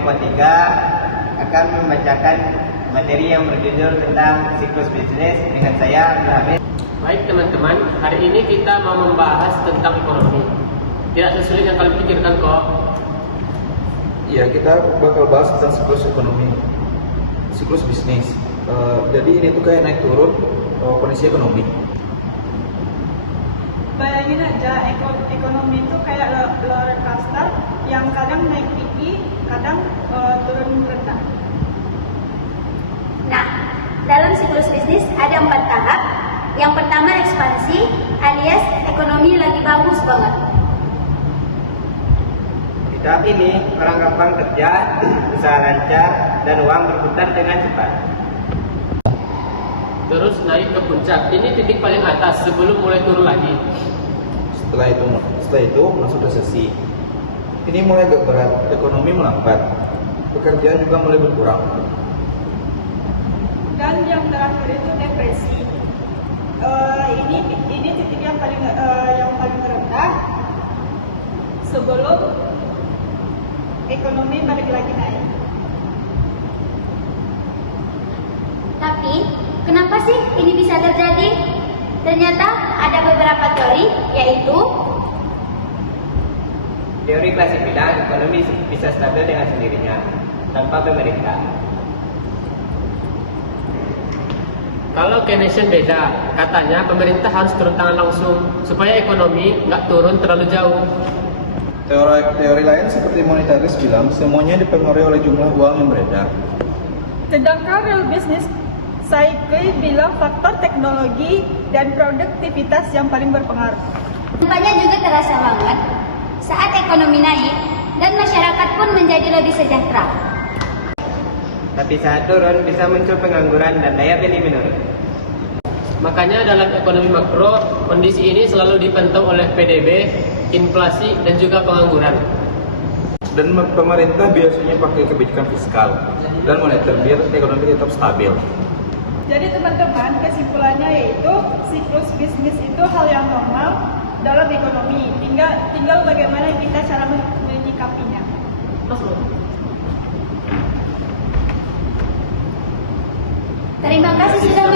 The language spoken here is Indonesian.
kelompok 3 akan membacakan materi yang berjudul tentang siklus bisnis dengan saya, Abdul Hamid. Baik teman-teman, hari ini kita mau membahas tentang ekonomi. Tidak sesulit yang kalian pikirkan kok. Ya, kita bakal bahas tentang siklus ekonomi, siklus bisnis. Jadi ini tuh kayak naik turun kondisi ekonomi. Bayangin aja, ekonomi itu kayak roller coaster yang kadang naik tinggi, kadang turun rendah. Nah, dalam siklus bisnis ada 4 tahap. Yang pertama ekspansi, alias ekonomi lagi bagus banget. Di tahap ini orang gampang kerja, usaha lancar, dan uang berputar dengan cepat. Terus naik ke puncak. Ini titik paling atas sebelum mulai turun lagi. Setelah itu masuk resesi. Ini mulai agak berat, ekonomi melambat, pekerjaan juga mulai berkurang. Dan yang terakhir itu depresi. Ini titik yang paling rendah sebelum ekonomi balik lagi naik. Tapi, kenapa sih ini bisa terjadi? Ternyata ada beberapa teori, yaitu Teori klasik bilang ekonomi bisa stabil dengan sendirinya, tanpa pemerintah. Kalau Keynesian beda, katanya pemerintah harus turun tangan langsung supaya ekonomi nggak turun terlalu jauh. Teori lain seperti monetaris bilang semuanya dipengaruhi oleh jumlah uang yang beredar. Sedangkan real business cycle bilang faktor teknologi dan produktivitas yang paling berpengaruh. dampaknya juga terasa banget saat ekonomi naik dan masyarakat pun menjadi lebih sejahtera. Tapi saat turun bisa muncul pengangguran dan daya beli menurun. Makanya dalam ekonomi makro, kondisi ini selalu dipantau oleh PDB, inflasi, dan juga pengangguran. Dan pemerintah biasanya pakai kebijakan fiskal dan moneter biar ekonomi tetap stabil. Jadi teman-teman, kesimpulannya yaitu siklus bisnis itu hal yang normal dalam ekonomi. Tinggal bagaimana kita cara menyikapinya. Terima kasih sudah